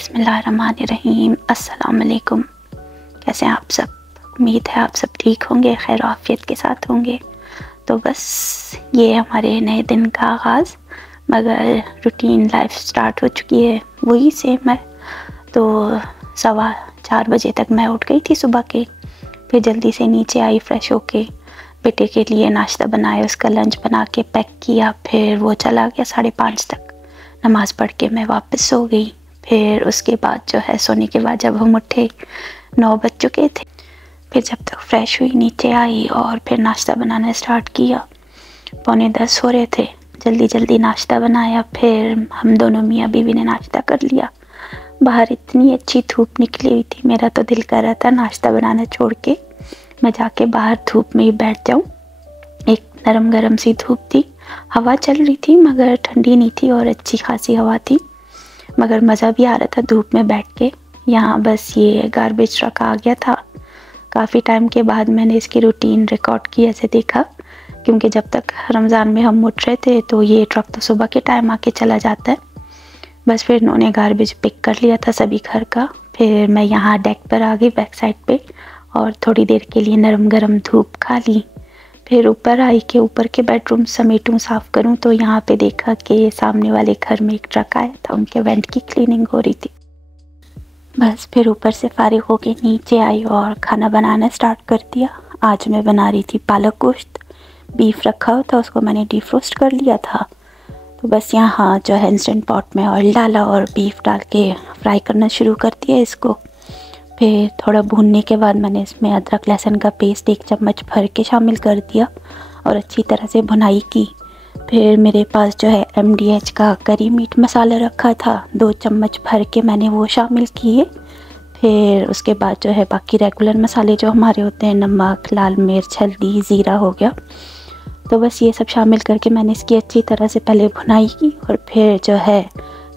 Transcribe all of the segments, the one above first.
बिस्मिल्लाहिर्रहमानिर्रहीम। अस्सलाम वालेकुम। कैसे हैं आप सब? उम्मीद है आप सब ठीक होंगे, खैर आफियत के साथ होंगे। तो बस ये हमारे नए दिन का आगाज़, मगर रूटीन लाइफ स्टार्ट हो चुकी है, वही सेम है। तो 4:15 बजे तक मैं उठ गई थी सुबह के, फिर जल्दी से नीचे आई फ्रेश होके, बेटे के लिए नाश्ता बनाया, उसका लंच बना के पैक किया, फिर वो चला गया 5:30 तक। नमाज़ पढ़ के मैं वापस सो गई। फिर उसके बाद जो है सोने के बाद जब हम उठे 9 बज चुके थे। फिर जब तक फ्रेश हुई नीचे आई और फिर नाश्ता बनाना स्टार्ट किया। 9:45 हो रहे थे, जल्दी जल्दी नाश्ता बनाया, फिर हम दोनों मियाँ बीवी ने नाश्ता कर लिया। बाहर इतनी अच्छी धूप निकली हुई थी, मेरा तो दिल कर रहा था नाश्ता बनाना छोड़ के मैं जाके बाहर धूप में ही बैठ जाऊँ। एक नरम गरम सी धूप थी, हवा चल रही थी मगर ठंडी नहीं थी और अच्छी खासी हवा थी, मगर मज़ा भी आ रहा था धूप में बैठ के। यहाँ बस ये गार्बेज ट्रक आ गया था। काफ़ी टाइम के बाद मैंने इसकी रूटीन रिकॉर्ड की, ऐसे देखा, क्योंकि जब तक रमज़ान में हम उठ रहे थे तो ये ट्रक तो सुबह के टाइम आके चला जाता है। बस फिर इन्होंने गार्बेज पिक कर लिया था सभी घर का। फिर मैं यहाँ डेक पर आ गई बैक साइड पे और थोड़ी देर के लिए नरम गरम धूप खा ली। फिर ऊपर आई कि ऊपर के बेडरूम समेटूँ, साफ़ करूँ, तो यहाँ पे देखा कि सामने वाले घर में एक ट्रक आया था, उनके वेंट की क्लीनिंग हो रही थी। बस फिर ऊपर से फारिग होके नीचे आई और खाना बनाना स्टार्ट कर दिया। आज मैं बना रही थी पालक गोश्त। बीफ रखा हुआ था, उसको मैंने डिफ्रोस्ट कर लिया था। तो बस यहाँ जो है इंस्टेंट पॉट में ऑयल डाला और बीफ डाल के फ्राई करना शुरू कर दिया इसको। फिर थोड़ा भूनने के बाद मैंने इसमें अदरक लहसुन का पेस्ट 1 चम्मच भर के शामिल कर दिया और अच्छी तरह से भुनाई की। फिर मेरे पास जो है MDH का करी मीट मसाला रखा था, 2 चम्मच भर के मैंने वो शामिल किए। फिर उसके बाद जो है बाकी रेगुलर मसाले जो हमारे होते हैं, नमक, लाल मिर्च, हल्दी, ज़ीरा हो गया, तो बस ये सब शामिल करके मैंने इसकी अच्छी तरह से पहले भुनाई की और फिर जो है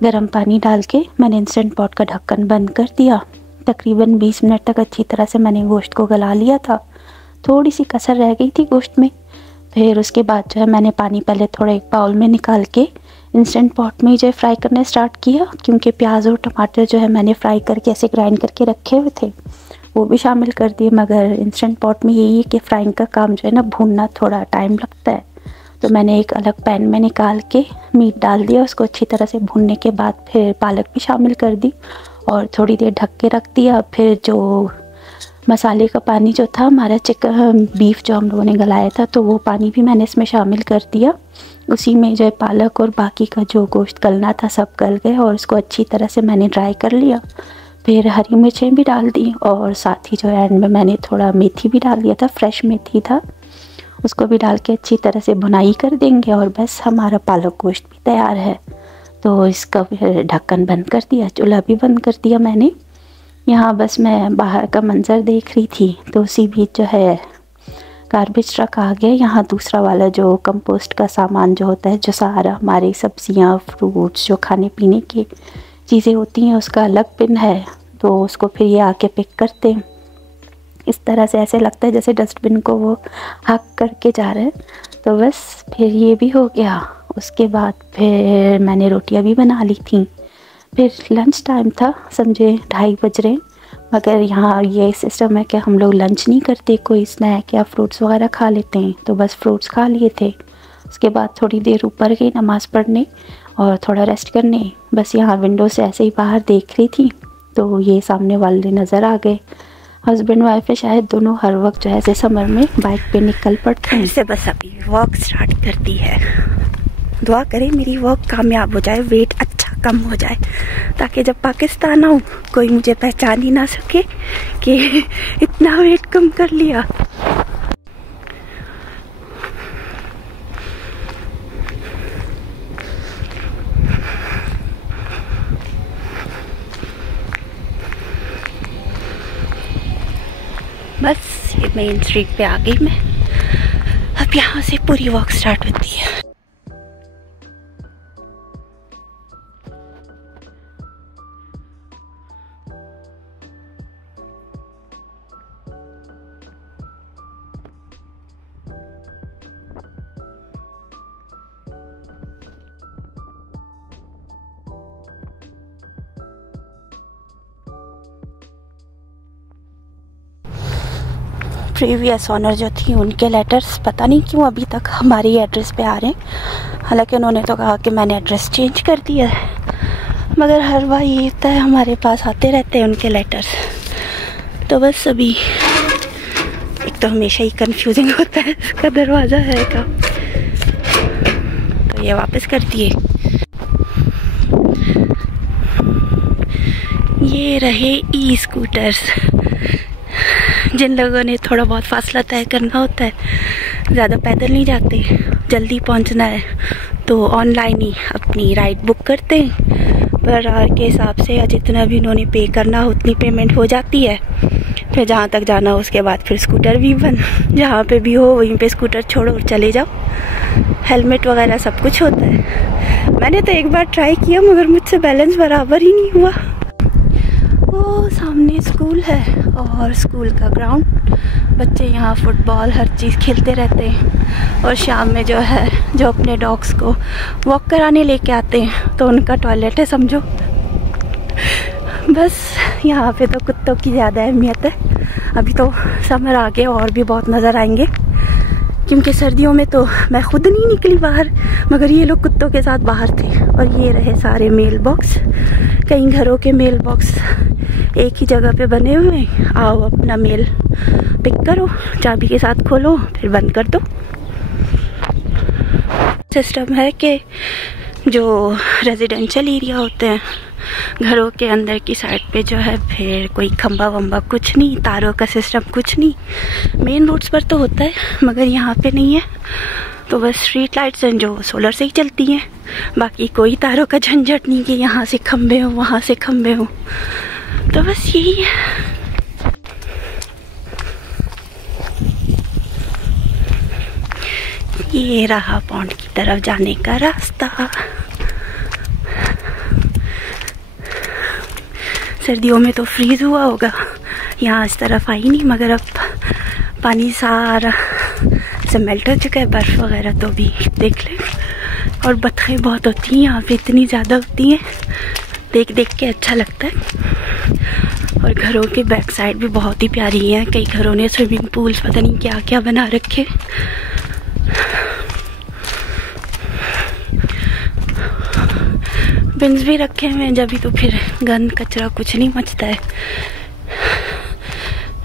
गर्म पानी डाल के मैंने इंस्टेंट पॉट का ढक्कन बंद कर दिया। तकरीबन 20 मिनट तक अच्छी तरह से मैंने गोश्त को गला लिया था। थोड़ी सी कसर रह गई थी गोश्त में। फिर उसके बाद जो है मैंने पानी पहले थोड़ा एक बाउल में निकाल के इंस्टेंट पॉट में ही जो है फ्राई करना स्टार्ट किया, क्योंकि प्याज और टमाटर जो है मैंने फ्राई करके ऐसे ग्राइंड करके रखे हुए थे, वो भी शामिल कर दिए। मगर इंस्टेंट पॉट में यही है कि फ्राइंग का काम जो है ना, भूनना थोड़ा टाइम लगता है। तो मैंने एक अलग पैन में निकाल के मीट डाल दिया, उसको अच्छी तरह से भूनने के बाद फिर पालक भी शामिल कर दी और थोड़ी देर ढक के रख दिया। फिर जो मसाले का पानी जो था हमारा चिकन बीफ जो हम लोगों ने गलाया था, तो वो पानी भी मैंने इसमें शामिल कर दिया। उसी में जो है पालक और बाकी का जो गोश्त गलना था सब गल गए और उसको अच्छी तरह से मैंने ड्राई कर लिया। फिर हरी मिर्चें भी डाल दी और साथ ही जो है एंड में मैंने थोड़ा मेथी भी डाल दिया था, फ्रेश मेथी था, उसको भी डाल के अच्छी तरह से भुनाई कर देंगे और बस हमारा पालक गोश्त भी तैयार है। तो इसका फिर ढक्कन बंद कर दिया, चूल्हा भी बंद कर दिया मैंने। यहाँ बस मैं बाहर का मंज़र देख रही थी, तो उसी बीच जो है गार्बेज ट्रक आ गया। यहाँ दूसरा वाला जो कंपोस्ट का सामान जो होता है, जो सारा हमारी सब्जियाँ, फ्रूट्स, जो खाने पीने की चीज़ें होती हैं, उसका अलग बिन है, तो उसको फिर ये आके पिक करते हैं। इस तरह से ऐसे लगता है जैसे डस्टबिन को वो हक करके जा रहे हैं। तो बस फिर ये भी हो गया। उसके बाद फिर मैंने रोटियां भी बना ली थी। फिर लंच टाइम था, समझे 2:30 बज रहे, मगर यहाँ ये सिस्टम है कि हम लोग लंच नहीं करते, कोई स्नैक या फ्रूट्स वगैरह खा लेते हैं, तो बस फ्रूट्स खा लिए थे। उसके बाद थोड़ी देर ऊपर गई नमाज़ पढ़ने और थोड़ा रेस्ट करने। बस यहाँ विंडो से ऐसे ही बाहर देख रही थी तो ये सामने वाले नज़र आ गए। हस्बैंड वाइफ है शायद, दोनों हर वक्त जो है ऐसे समर में बाइक पे निकल पड़ते हैं। से बस अभी वॉक स्टार्ट कर दी है। दुआ करें मेरी वॉक कामयाब हो जाए, वेट अच्छा कम हो जाए, ताकि जब पाकिस्तान आऊँ कोई मुझे पहचान ही ना सके कि इतना वेट कम कर लिया। बस ये मेन स्ट्रीट पे आ गई मैं। अब यहाँ से पूरी वॉक स्टार्ट होती है। प्रीवियस ओनर जो थी उनके लेटर्स पता नहीं क्यों अभी तक हमारी एड्रेस पे आ रहे हैं। हालांकि उन्होंने तो कहा कि मैंने एड्रेस चेंज कर दिया है, मगर हर बार ये होता है हमारे पास आते रहते हैं उनके लेटर्स। तो बस अभी एक तो हमेशा ही कंफ्यूजिंग होता है इसका दरवाज़ा है का, तो ये वापस कर दिए। ये रहे ई स्कूटर्स। जिन लोगों ने थोड़ा बहुत फासला तय करना होता है, ज़्यादा पैदल नहीं जाते, जल्दी पहुंचना है, तो ऑनलाइन ही अपनी राइड बुक करते हैं। पर आवर के हिसाब से या जितना भी उन्होंने पे करना हो उतनी पेमेंट हो जाती है। फिर जहाँ तक जाना हो उसके बाद फिर स्कूटर भी बंद, जहाँ पे भी हो वहीं पे स्कूटर छोड़ो और चले जाओ। हेलमेट वगैरह सब कुछ होता है। मैंने तो एक बार ट्राई किया मगर मुझसे बैलेंस बराबर ही नहीं हुआ। वो सामने स्कूल है और स्कूल का ग्राउंड, बच्चे यहाँ फुटबॉल हर चीज़ खेलते रहते हैं। और शाम में जो है जो अपने डॉग्स को वॉक कराने लेके आते हैं तो उनका टॉयलेट है समझो। बस यहाँ पे तो कुत्तों की ज़्यादा अहमियत है। अभी तो समर आ गए और भी बहुत नज़र आएंगे, क्योंकि सर्दियों में तो मैं खुद नहीं निकली बाहर, मगर ये लोग कुत्तों के साथ बाहर थे। और ये रहे सारे मेल बॉक्स, कई घरों के मेल बॉक्स एक ही जगह पे बने हुए हैं। आओ अपना मेल पिक करो, चाबी के साथ खोलो फिर बंद कर दो। सिस्टम है कि जो रेजिडेंशियल एरिया होते हैं घरों के अंदर की साइड पे जो है फिर कोई खंबा वंबा कुछ नहीं, तारों का सिस्टम कुछ नहीं। मेन रोड्स पर तो होता है मगर यहाँ पे नहीं है, तो बस स्ट्रीट लाइट्स हैं जो सोलर से ही चलती हैं। बाकी कोई तारों का झंझट नहीं कि यहाँ से खंबे हो वहाँ से खंबे हो। तो बस यही है। ये रहा पॉन्ड की तरफ जाने का रास्ता। सर्दियों में तो फ्रीज हुआ होगा, यहाँ इस तरफ आई नहीं, मगर अब पानी सारा से मेल्ट हो चुका है, बर्फ वगैरह तो भी देख ले। और बतखें बहुत होती हैं यहाँ पे, इतनी ज़्यादा होती हैं, देख देख के अच्छा लगता है। और घरों के बैक साइड भी बहुत ही प्यारी हैं, कई घरों ने स्विमिंग पूल पता नहीं क्या क्या बना रखे। बिन्स भी रखे हुए हैं, जब भी तो फिर गंद कचरा कुछ नहीं मचता है।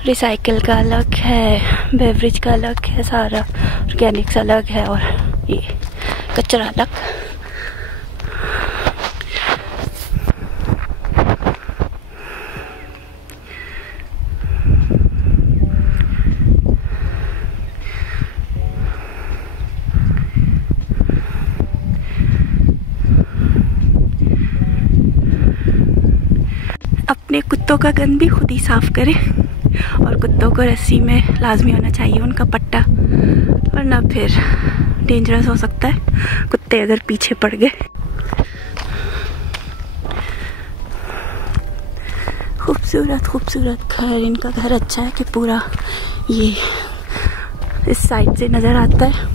रिसाइकिल का अलग है, बेवरेज का अलग है, सारा ऑर्गेनिक्स अलग है और ये कचरा अलग। अपने कुत्तों का गंद भी खुद ही साफ करें, और कुत्तों को रस्सी में लाजमी होना चाहिए उनका पट्टा, वरना फिर डेंजरस हो सकता है कुत्ते अगर पीछे पड़ गए। खूबसूरत खूबसूरत घर, इनका घर अच्छा है कि पूरा ये इस साइड से नज़र आता है,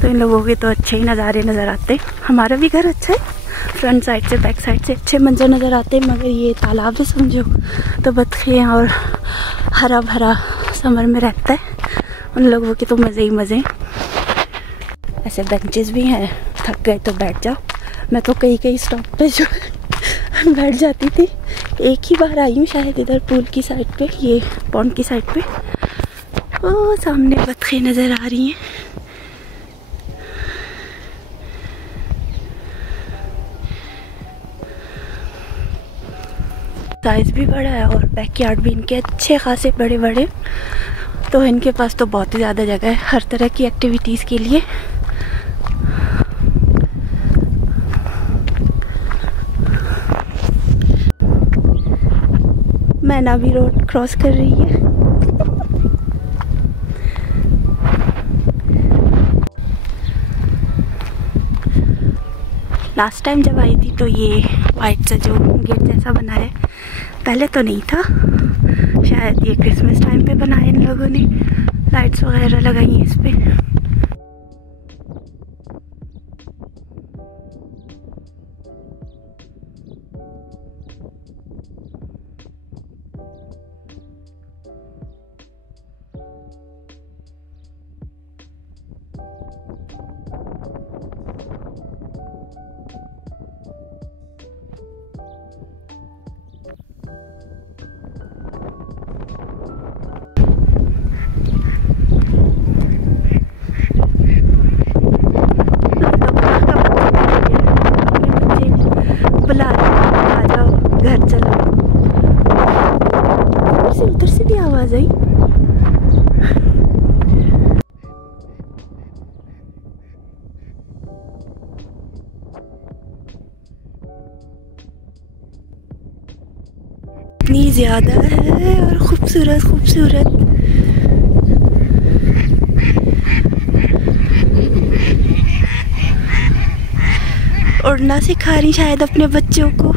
तो इन लोगों के तो अच्छे ही नज़ारे नज़र आते हैं। हमारा भी घर अच्छा है, फ्रंट साइड से बैक साइड से अच्छे मंजर नज़र आते हैं, मगर ये तालाब है समझो, तो बतखें और हरा भरा समर में रहता है, उन लोगों के तो मज़े ही मज़े। ऐसे बेंचेस भी हैं, थक गए तो बैठ जाओ। मैं तो कई कई स्टॉप पे जो बैठ जाती थी। एक ही बार आई हूँ शायद इधर पूल की साइड पे, ये पॉन्ड की साइड पे। ओ सामने बतखें नज़र आ रही हैं। साइज भी बड़ा है और बैकयार्ड भी इनके अच्छे खासे बड़े बड़े, तो इनके पास तो बहुत ही ज़्यादा जगह है हर तरह की एक्टिविटीज़ के लिए। मैना भी रोड क्रॉस कर रही है। लास्ट टाइम जब आई थी तो ये वाइट सा जो गेट जैसा बना है, पहले तो नहीं था, शायद ये क्रिसमस टाइम पे बनाए इन लोगों ने, लाइट्स वगैरह लगाई हैं इस पे। इतनी ज़्यादा है और खूबसूरत खूबसूरत। उड़ना सिखा रही शायद अपने बच्चों को।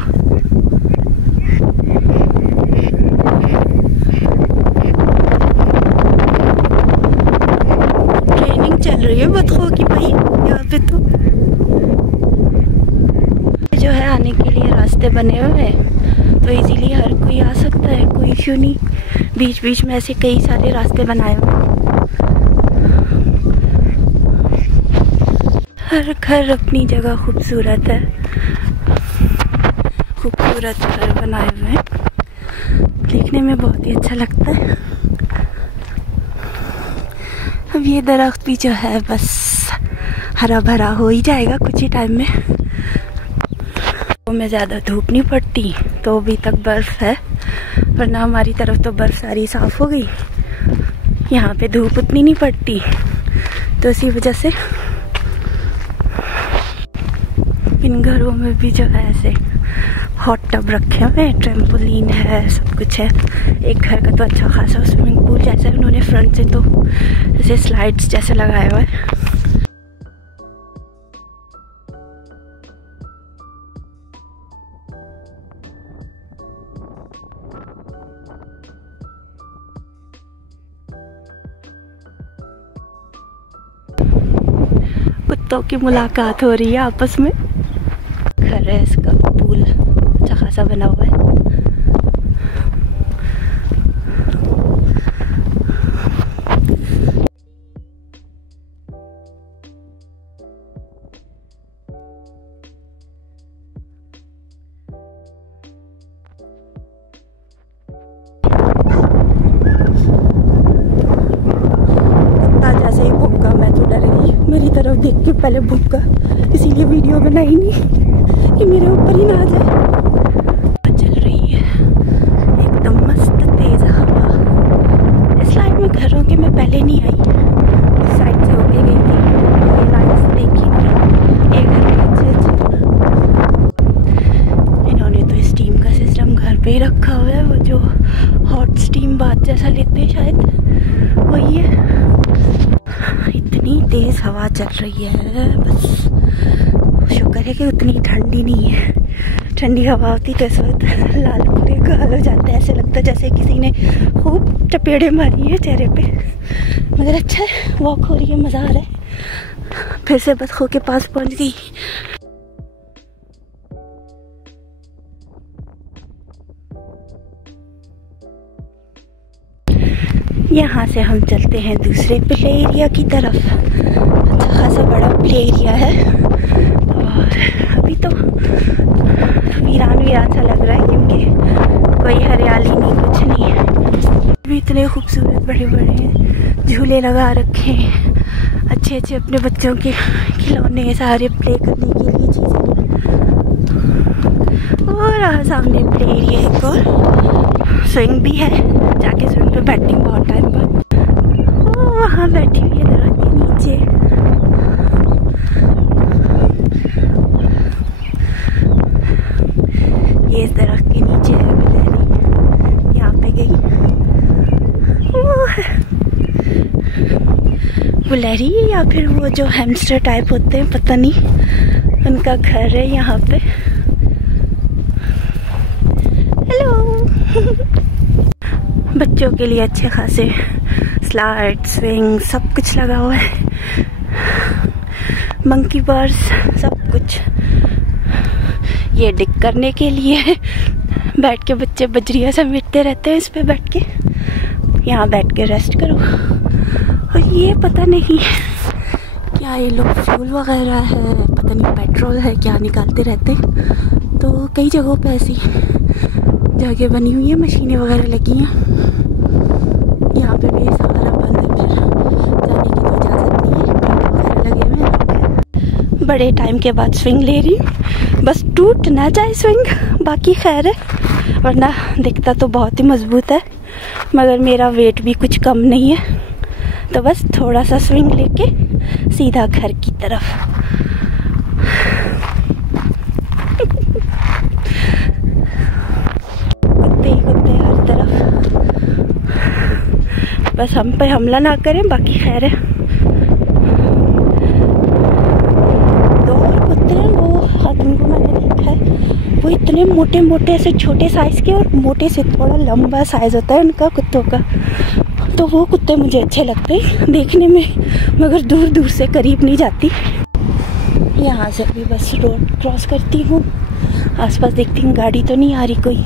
ट्रेनिंग चल रही है बतखों की भाई यहाँ पे। तो जो है आने के लिए रास्ते बने हुए हैं, तो इजीली हर कोई आ सकता है, कोई इश्यू नहीं। बीच बीच में ऐसे कई सारे रास्ते बनाए हुए हैं। हर घर अपनी जगह खूबसूरत है, खूबसूरत घर बनाए हुए हैं, देखने में बहुत ही अच्छा लगता है। अब ये दरख्त भी जो है बस हरा भरा हो ही जाएगा कुछ ही टाइम में। तो में ज़्यादा धूप नहीं पड़ती, तो अभी तक बर्फ़ है, वरना हमारी तरफ तो बर्फ़ सारी साफ़ हो गई। यहाँ पे धूप उतनी नहीं पड़ती, तो इसी वजह से इन घरों में भी जो है ऐसे हॉट टब रखे हुए हैं, ट्रेम्पोलिन है, सब कुछ है। एक घर का तो अच्छा खासा स्विमिंग पूल जैसा उन्होंने फ्रंट से तो ऐसे स्लाइड्स जैसे लगाया हुआ है। कुत्तों की मुलाकात हो रही है आपस में। घर है इसका, पूल अच्छा खासा बना हुआ है। मेरी तरफ देख के पहले भुक्का, इसीलिए वीडियो बनाई नहीं कि मेरे ऊपर ही ना आ जाए। चल रही है एकदम मस्त तेज हवा। इस लाइन में घरों के मैं पहले नहीं आई, इस साइड से होके गई थी, ये लाइन से देखी नहीं। एक घर अच्छे इन्होंने तो स्टीम का सिस्टम घर पे ही रखा हुआ है, वो जो हॉट स्टीम बाथ जैसा लेते हैं शायद वही है। इतनी तेज हवा चल रही है, बस शुक्र है कि उतनी ठंडी नहीं है। ठंडी हवा होती तो इस वक्त लाल पूरे गाल हो जाते हैं, ऐसे लगता है जैसे किसी ने खूब चपेड़े मारी है चेहरे पे। मगर अच्छा है, वॉक हो रही है, मज़ा आ रहा है। फिर से बतखों के पास पहुंच गई। यहाँ से हम चलते हैं दूसरे प्ले एरिया की तरफ। अच्छा खासा बड़ा प्ले एरिया है और अभी तो वीरान वीरान सा लग रहा है, क्योंकि कोई हरियाली नहीं, कुछ नहीं है। अभी इतने खूबसूरत बड़े बड़े झूले लगा रखे हैं, अच्छे अच्छे अपने बच्चों के खिलौने, सारे प्ले करने के लिए चीज़ें। और सामने प्ले एरिया एक और स्विंग भी है, जाके स्विंग पे बैठती हूँ बहुत टाइम बाद। वहाँ बैठी हुई है दरख्त के नीचे। ये इस दरख्त के नीचे है गुलहरी, यहाँ पे गई गुलहरी, या फिर वो जो हैमस्टर टाइप होते हैं, पता नहीं, उनका घर है यहाँ पे। हेलो बच्चों के लिए अच्छे खासे स्लाइड, स्विंग, सब कुछ लगा हुआ है, मंकी बार्स, सब कुछ। ये डिग करने के लिए बैठ के बच्चे बजरिया समेटते रहते हैं इस पे बैठ के। यहाँ बैठ के रेस्ट करो। और ये पता नहीं क्या ये लोग फ्यूल वगैरह है, पता नहीं पेट्रोल है क्या, निकालते रहते हैं। तो कई जगहों पे ऐसी जगह बनी हुई है, मशीनें वगैरह लगी हैं। यहाँ पे भी सारा बंद है, फिर जाने की तो इजाज़त नहीं है, वगैरह लगे हुए हैं। बड़े टाइम के बाद स्विंग ले रही हूँ, बस टूट ना जाए स्विंग, बाकी खैर है, वरना दिखता तो बहुत ही मजबूत है, मगर मेरा वेट भी कुछ कम नहीं है। तो बस थोड़ा सा स्विंग लेके सीधा घर की तरफ। कुत्ते ही कुत्ते बस हम पे हमला ना करें, बाकी खैर है। दो और कुत्ते हैं, वो आदमी को मैंने देखा है, वो इतने मोटे मोटे ऐसे छोटे साइज़ के और मोटे से थोड़ा लंबा साइज़ होता है उनका कुत्तों का। तो वो कुत्ते मुझे अच्छे लगते हैं देखने में, मगर दूर दूर से करीब नहीं जाती। यहाँ से भी बस रोड क्रॉस करती हूँ, आसपास देखती हूँ गाड़ी तो नहीं आ रही कोई।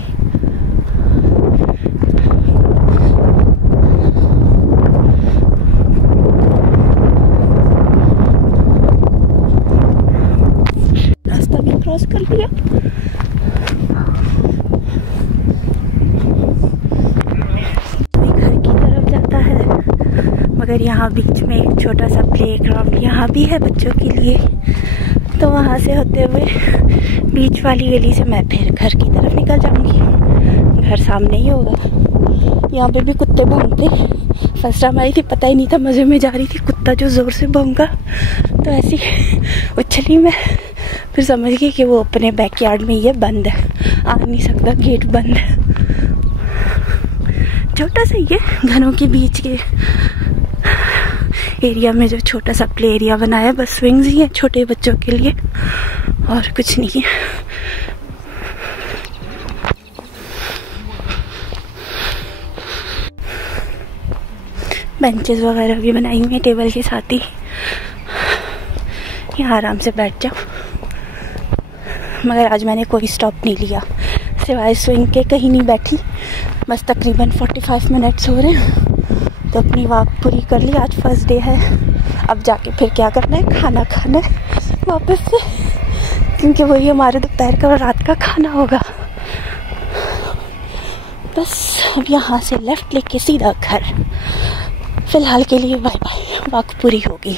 रास्ता भी क्रॉस कर लिया। घर की तरफ जाता है, मगर यहाँ बीच में एक छोटा सा प्लेग्राउंड यहाँ भी है बच्चों के लिए। तो वहाँ से होते हुए बीच वाली गली से मैं फिर घर की तरफ निकल जाऊँगी। घर सामने ही होगा। यहाँ पे भी कुत्ते भौंकते। फर्स्ट टाइम आई थी, पता ही नहीं था, मज़े में जा रही थी, कुत्ता जो ज़ोर से भौंका तो ऐसी उछली मैं, फिर समझ गई कि वो अपने बैकयार्ड में ही है, बंद है, आ नहीं सकता, गेट बंद है। छोटा सा ही है, घरों के बीच के एरिया में जो छोटा सा प्ले एरिया बनाया है, बस स्विंग्स ही है छोटे बच्चों के लिए और कुछ नहीं है। बेंचेस वगैरह भी बनाई हुई हैं टेबल के साथ ही, यहाँ आराम से बैठ जाओ। मगर आज मैंने कोई स्टॉप नहीं लिया, सिवाय स्विंग के कहीं नहीं बैठी। बस तकरीबन 45 मिनट्स हो रहे हैं तो अपनी वॉक पूरी कर ली। आज फर्स्ट डे है, अब जाके फिर क्या करना है, खाना खाना है वापस से, क्योंकि वही हमारे दोपहर का और रात का खाना होगा। बस अब यहाँ से लेफ्ट लेके सीधा घर। फिलहाल के लिए बाय बाय, वॉक पूरी होगी।